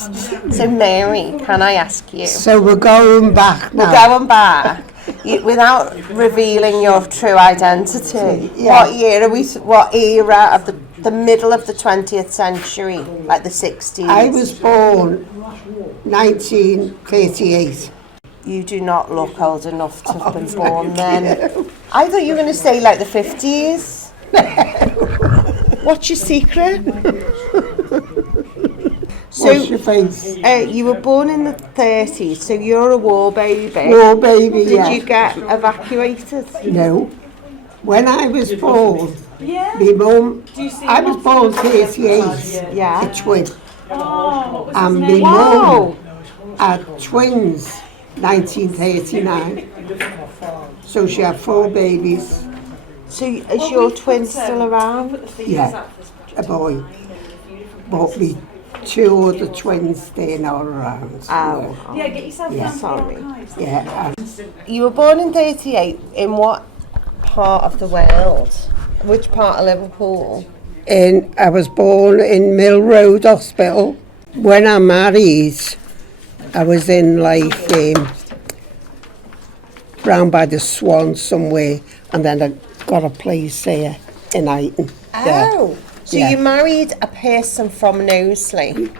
So Mary, can I ask you? So we're going back now. We're going back. Without revealing your true identity, what year are we? What era of the middle of the 20th century, like the 60s? I was born 1938. You do not look old enough to have been born then. I thought you were going to say like the 50s. What's your secret? What's your face? You were born in the 30s, so you're a war baby. War baby, Did you get evacuated? No. When I was born, my mum, I was born 38, a twin. And my mum had twins, 1939. So she had 4 babies. So is your twin still around? Yeah, a boy. But me 2 other twins, they're not around. Oh. Yeah, get yourself down. Sorry. Yeah. You were born in 38. In what part of the world? Which part of Liverpool? I was born in Mill Road Hospital. When I married, I was in round by the Swan somewhere, and then I got a place there in Eighton. Oh, so you married a person from Knowsley,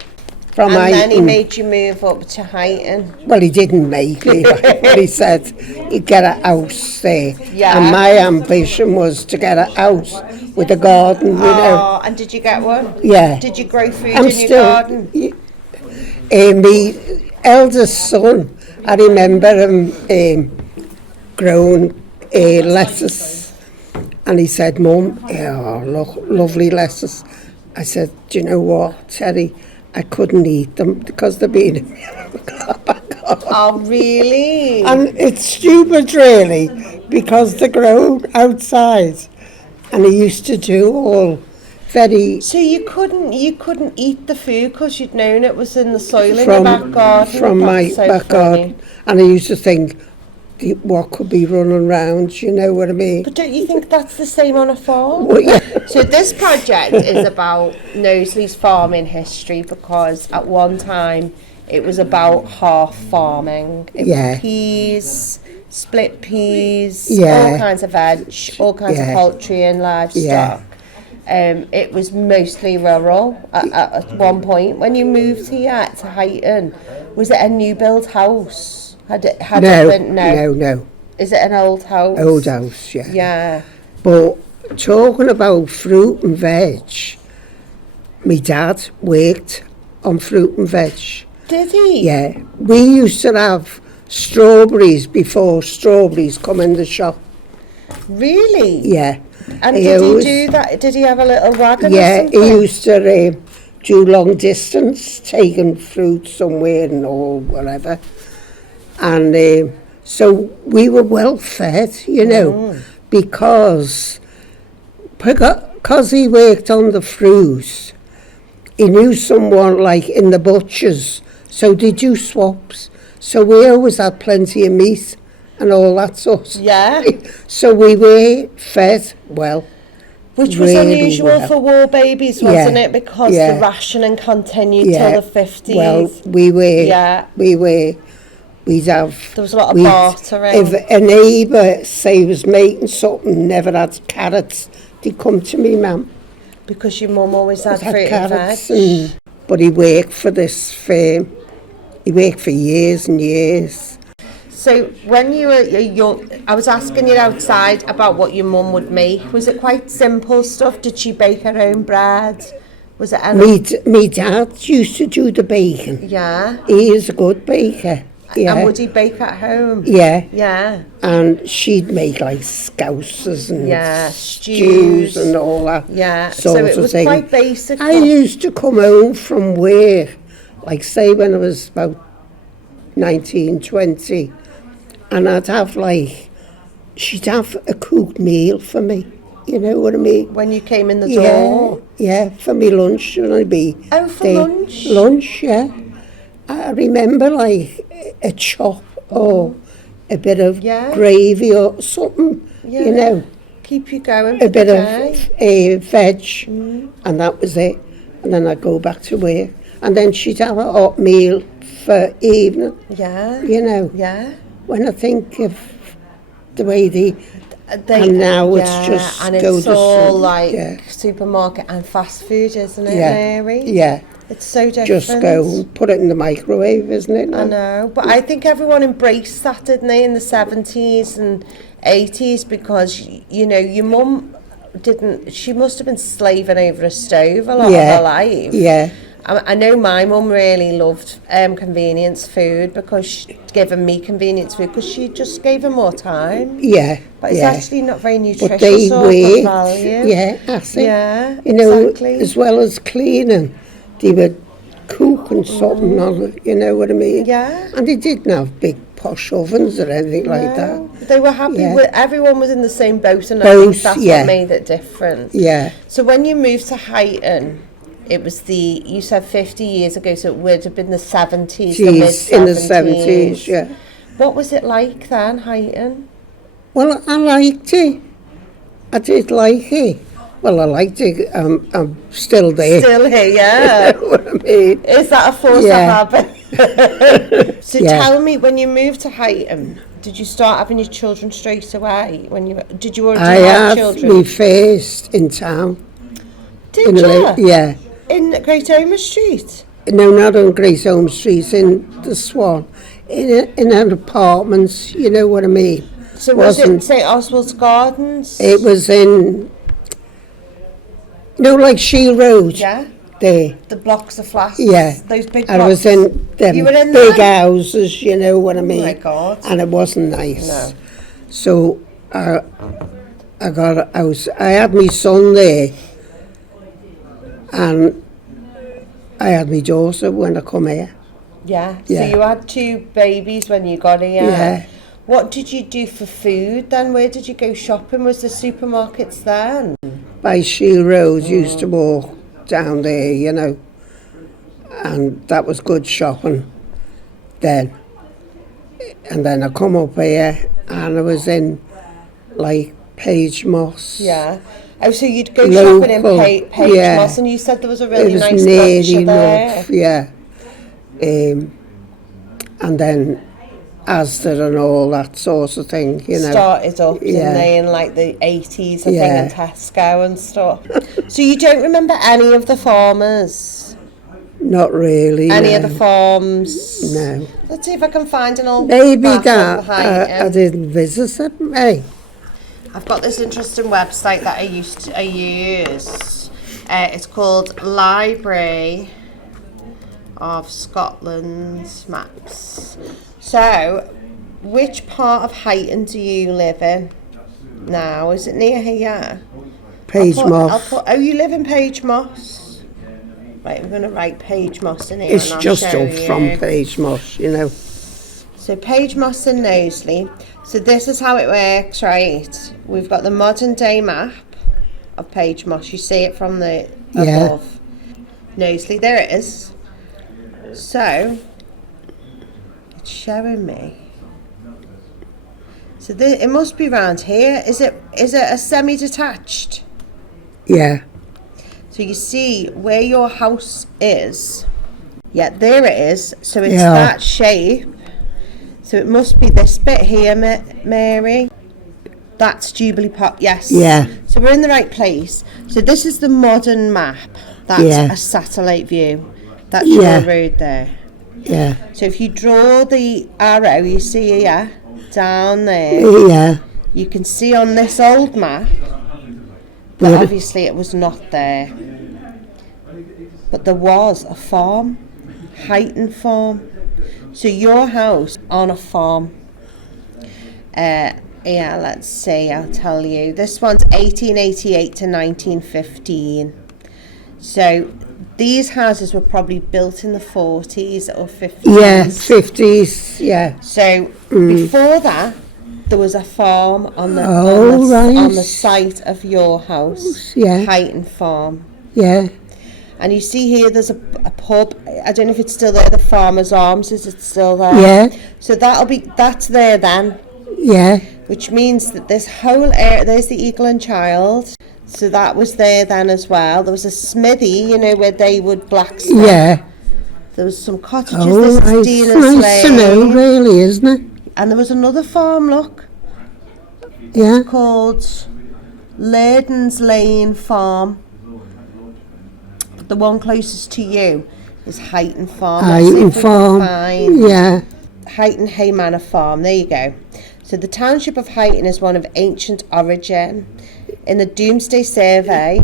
from and Eighton. then he made you move up to Heighton. Well, he didn't make me, but he said he'd get a house there. Yeah. And my ambition was to get a house with a garden, you know. And did you get one? Yeah. Did you grow food in your garden? My eldest son, I remember him growing lettuce. And he said, Mum, look, lovely lettuce. I said, do you know what, Terry? I couldn't eat them because they've been in the car back on. Oh, really? And it's stupid, really, because they grow outside. And he used to do all very... So you couldn't eat the food because you'd known it was in the soil in your back garden? From my back garden. And I used to think, what could be running around, you know what I mean? But don't you think that's the same on a farm? Well, yeah. So this project is about Knowsley's farming history, because at one time it was about half farming. It was peas, split peas, all kinds of veg, all kinds of poultry and livestock. It was mostly rural at one point. When you moved here to Heighton, was it a new build house? No. Is it an old house? Old house, yeah. Yeah. But talking about fruit and veg, my dad worked on fruit and veg. Did he? Yeah. We used to have strawberries before strawberries come in the shop. Really? Yeah. And did he do that? Did he have a little wagon or something? He used to do long distance, taking fruit somewhere and all, whatever. And so we were well fed, you know, because he worked on the fruit, he knew someone like in the butchers, so they do swaps. So we always had plenty of meat and all that sort. Yeah. So we were fed well. Which was really unusual for war babies, wasn't it? Because the rationing continued till the 50s. Well, we'd have... There was a lot of bartering. If a neighbour, say, was making something, never had carrots, they'd come to me, Mum. Because your mum always had fruit and veg. But he worked for this firm. He worked for years and years. So when you were young, I was asking you outside about what your mum would make. Was it quite simple stuff? Did she bake her own bread? Was it any... Me dad used to do the baking. Yeah. He is a good baker. Yeah. And would he bake at home? Yeah. Yeah. And she'd make like scousers and stews and all that. Yeah. So it was quite basic. I used to come home from work, like say when I was about 19, 20, and I'd have she'd have a cooked meal for me. You know what I mean? When you came in the door? Yeah, for me lunch. And I'd be lunch? Lunch, yeah. I remember a chop or a bit of gravy or something, you know. Keep you going. A bit of veg, and that was it. And then I'd go back to work. And then she'd have a hot meal for evening. Yeah. You know. Yeah. When I think of the way and now it's just and it's all like supermarket and fast food, isn't it, Mary? Yeah. It's so different. Just go and put it in the microwave, isn't it? I know, but I think everyone embraced that, didn't they, in the 70s and 80s, because, you know, your mum she must have been slaving over a stove a lot of her life. Yeah. I know my mum really loved convenience food, because she'd given me convenience food because she just gave her more time. Yeah. But it's actually not very nutritious but they or good value. Yeah, that's it. Yeah, you know, exactly. As well as cleaning, they would cook and something on it, you know what I mean? Yeah. And they didn't have big posh ovens or anything like that. They were happy with, everyone was in the same boat, and I think that's what made it different. Yeah. So when you moved to Huyton, it was you said 50 years ago, so it would have been the 70s, the mid-70s. In the 70s, yeah. What was it like then, Huyton? Well, I liked it. I did like it. Well, I liked it. I'm still there. Still here, yeah. You know what I mean? Is that a force of habit? So tell me, when you moved to Huyton, did you start having your children straight away? Did you already have children? I had my first in town. Did you? Yeah. In Great Ormond Street? No, not on Great Ormond Street, in the Swan. In an apartments, you know what I mean? So was it St Oswald's Gardens? It was in, like Shield Road. Yeah. There. The blocks of flats. Yeah. Those big blocks. I was in them big houses, you know what I mean? Oh my God. And it wasn't nice. No. So I got a house. I had my son there, and I had my daughter when I come here. Yeah. So you had 2 babies when you got here. Yeah. What did you do for food then? Where did you go shopping? Was there supermarkets then? By Shield Road, used to walk down there, you know, and that was good shopping then. And then I come up here and I was in like Page Moss. Yeah. Oh, so you'd go shopping in Page Moss, and you said there was a really nice butcher there. Yeah. And then Asda and all that sort of thing, you know. Started up, didn't they, in like the 80s, I think, in Tesco and stuff. So you don't remember any of the farmers? Not really. Any of the farms? No. Let's see if I can find an old maybe that I didn't visit it, hey. I've got this interesting website that I use. It's called Library of Scotland's Maps. So, which part of Huyton do you live in now? Is it near here? Page Moss. You live in Page Moss? Right, I'm going to write Page Moss in here. It's just up from Page Moss, you know. So Page Moss and Knowsley. So this is how it works, right? We've got the modern day map of Page Moss. You see it from the above. Knowsley, there it is. So it's showing me. So it must be round here. Is it a semi-detached? Yeah. So you see where your house is. Yeah, there it is. So it's that shape. So it must be this bit here, Mary. That's Jubilee Park, yes. Yeah. So we're in the right place. So this is the modern map. That's a satellite view. That's your road there. Yeah. So if you draw the arrow, you see down there. Yeah. You can see on this old map, but obviously it was not there. But there was a farm, Huyton Farm. So your house on a farm. Let's see, I'll tell you. This one's 1888 to 1915. So these houses were probably built in the 40s or 50s. Yeah, 50s, yeah. So before that, there was a farm on the site of your house. Yeah. Huyton Farm. Yeah. And you see here there's a pub. I don't know if it's still there, the Farmer's Arms. Is it still there? Yeah. So that's there then. Yeah. Which means that this whole area, there's the Eagle and Child. So that was there then as well. There was a smithy, where they would blacksmith. Yeah. There was some cottages. Oh, This right. is Dina's Nice to know, Lane. really, isn't it? And there was another farm, look, Yeah. called Lurden's Lane Farm. But the one closest to you is Heighton Farm. Let's see Heighton if we can Farm. find Yeah. Heighton Hay Manor Farm. There you go. So the township of Heighton is one of ancient origin. In the Doomsday Survey,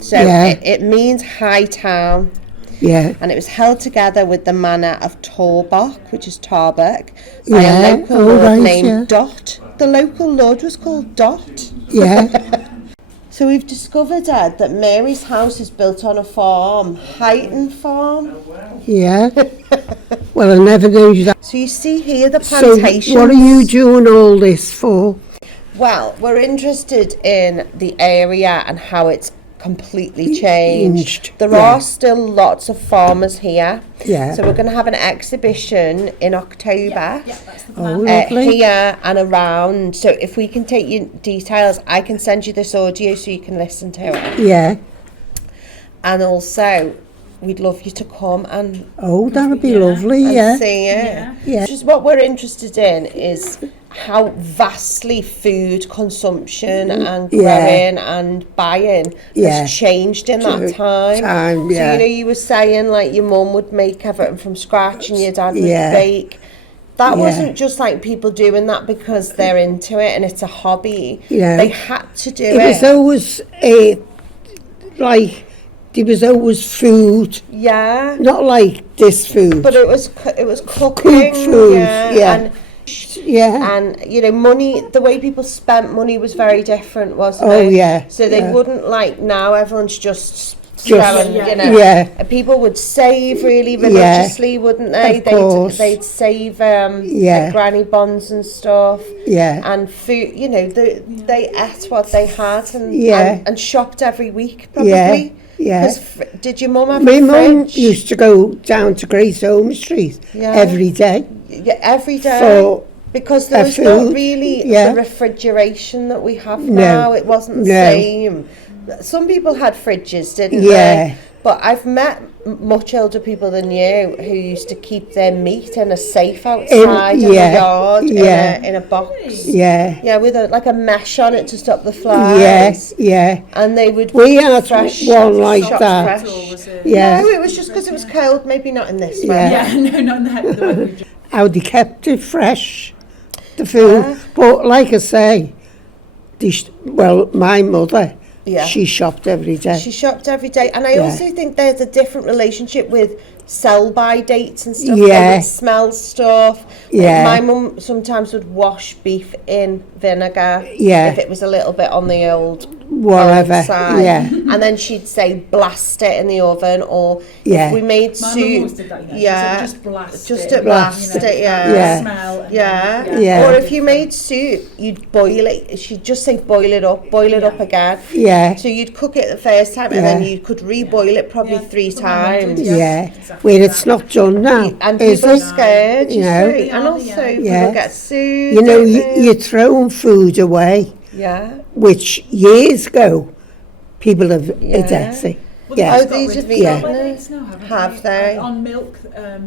so Yeah. it means high town. Yeah. And it was held together with the manor of Torbock, which is Tarbuck, by Yeah. a local Oh, lord right, named yeah. Dot. The local lord was called Dot. Yeah. So we've discovered, Ed, that Mary's house is built on a farm, Heighton Farm. Yeah. Well, I never knew that. So you see here the So, plantations. what are you doing all this for? Well, we're interested in the area and how it's completely changed. There yeah. are still lots of farmers here. Yeah. So we're going to have an exhibition in October. Yeah, that's the Oh, plan. lovely. Here and around. So if we can take you details, I can send you this audio so you can listen to it. Yeah. And also, we'd love you to come and Oh, that'd be Yeah. lovely, and yeah. see it. Yeah. Yeah. Just what we're interested in is how vastly food consumption and Yeah. growing and buying Yeah. has changed in that time. Time, So yeah. you know, you were saying like your mum would make everything from scratch and your dad would Yeah. bake. That Yeah. wasn't just like people doing that because they're into it and it's a hobby. Yeah. They had to do It it. was always, like, there was always food, Yeah. not like this food. But it was cooking. Cooked food, yeah. And yeah. And you know, money, the way people spent money was very different, wasn't Oh, it? yeah, So they yeah. wouldn't, like now everyone's just throwing, yeah. you know. Yeah. And people would save really religiously, wouldn't they? Of course. They'd save Yeah. like granny bonds and stuff. Yeah. And food, you know, they ate what they had Yeah. and shopped every week probably. Yeah, yeah. 'Cause did your mum have My a mum fridge? used to go down to Great Home Street Yeah. every day Yeah, every day. for Because there a was not food, really yeah. the refrigeration that we have No, now. It wasn't the no. same. Some people had fridges, didn't Yeah. they? But I've met much older people than you who used to keep their meat in a safe outside in yeah, the yard yeah. in a box. yeah, Yeah, with like a mesh on it to stop the flies. yes, yeah. And they would We had fresh, one like shop that. fresh. Or was it? Yeah. No, it was just because it was cold. Maybe not in this Yeah. way. Yeah, no, not in the way we've just. How they kept it fresh, the food. Yeah. But like I say, my mother, Yeah. she shopped every day. She shopped every day, and I Yeah. also think there's a different relationship with sell-by dates and stuff. Yeah. They would smell stuff. Like, Yeah. my mum sometimes would wash beef in vinegar. Yeah. If it was a little bit on the old Whatever, side. yeah. And then she'd say blast it in the oven, or Yeah. if we made My mum soup. always did that, you know. Yeah. So just blast Just it. to blast you know, it, yeah. Yeah. Smell. And Yeah. then, Yeah. Or if you made soup, you'd boil it. She'd just say boil it up again. Yeah, So you'd cook it the first time, and then Yeah. you could reboil it probably Yeah. 3 That's what my mum did, times. yeah. yeah. Exactly Where it's that. not done now, And is people are it? scared, you You know? see. And Yeah, also, yeah. Yeah. people get sued. You know, don't they? you're throwing food away, Yeah. which years ago, people have Yeah. dirty. Well, Yeah. they've Oh, got these rid have of been sell-by happening. dates now, haven't Have they? they? On milk,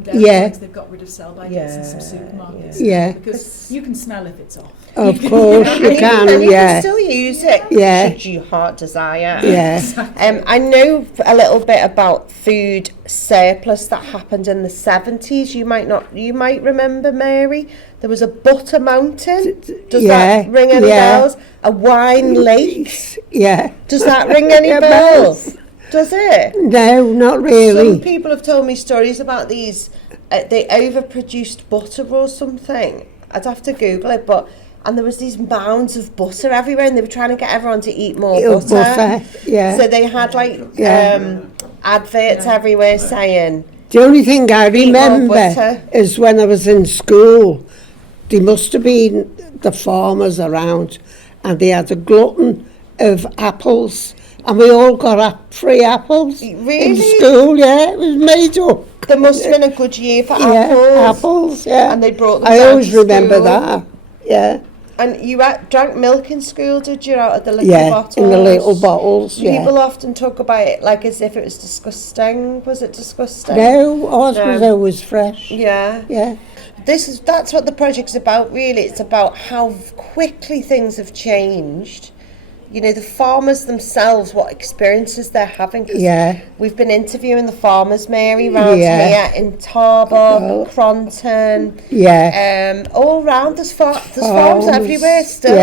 dairy Yeah. products, they've got rid of sell-by dates in some Yeah, supermarkets. Yeah. Because you can smell if it's off. Of course you And can, you yeah. can still use it Yeah. should you heart desire. Yeah, I know a little bit about food surplus that happened in the 70s. You might remember, Mary. There was a butter mountain. Does Yeah, that ring any yeah. bells? A wine lake. yeah. Does that ring any Yeah, bells? Does it? No, not Some really. people have told me stories about these. They overproduced butter or something. I'd have to Google it, and there was these mounds of butter everywhere, and they were trying to get everyone to eat more butter. Yeah. So they had like Yeah. adverts everywhere saying, The only thing I Eat more remember butter. is when I was in school, there must have been the farmers around, and they had a glutton of apples, and we all got free apples in Really? school. Yeah, it was made up. there must have been a good year for Yeah, apples. apples. Yeah, And they brought them I down always to remember school. that. Yeah, And you drank milk in school, did you, out of the little bottles? Yeah, in the little bottles, People often talk about it like as if it was disgusting. Was it disgusting? No, ours was always fresh. Yeah. Yeah. That's what the project's about, really. It's about how quickly things have changed. You know, the farmers themselves, what experiences they're having. We've been interviewing the farmers, Mary, around here in Tarbuck, Cronton. All round. There's farms everywhere still.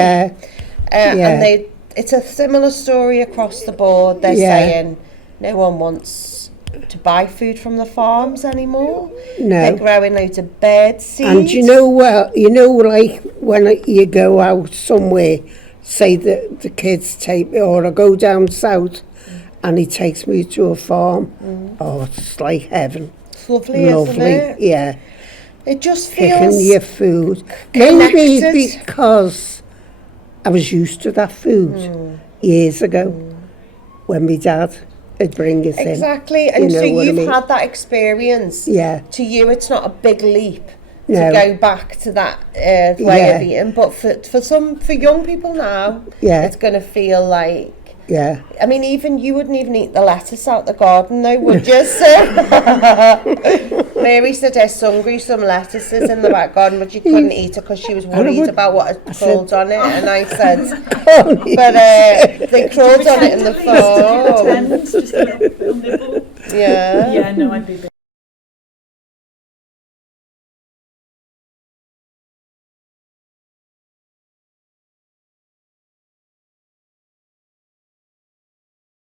And it's a similar story across the board. They're saying no one wants to buy food from the farms anymore. No. They're growing loads of bird seeds. And like when you go out somewhere, say that the kids take me, or I go down south and he takes me to a farm. Oh, it's like heaven. It's lovely, isn't it? Yeah. It just feels picking your food. connected. Maybe because I was used to that food years ago when my dad would bring it in. Exactly, and so you've had that experience. Yeah. To you, it's not a big leap to go back to that way of eating, but for young people now, it's going to feel like. Yeah. I mean, even you wouldn't even eat the lettuce out the garden, though, would you? Mary said her son grew some lettuces in the back garden, but she couldn't eat it because she was worried about what had crawled on it. And I said, but they crawled on it in the fall. Just a little nibble. Yeah. Yeah, no, I'd be.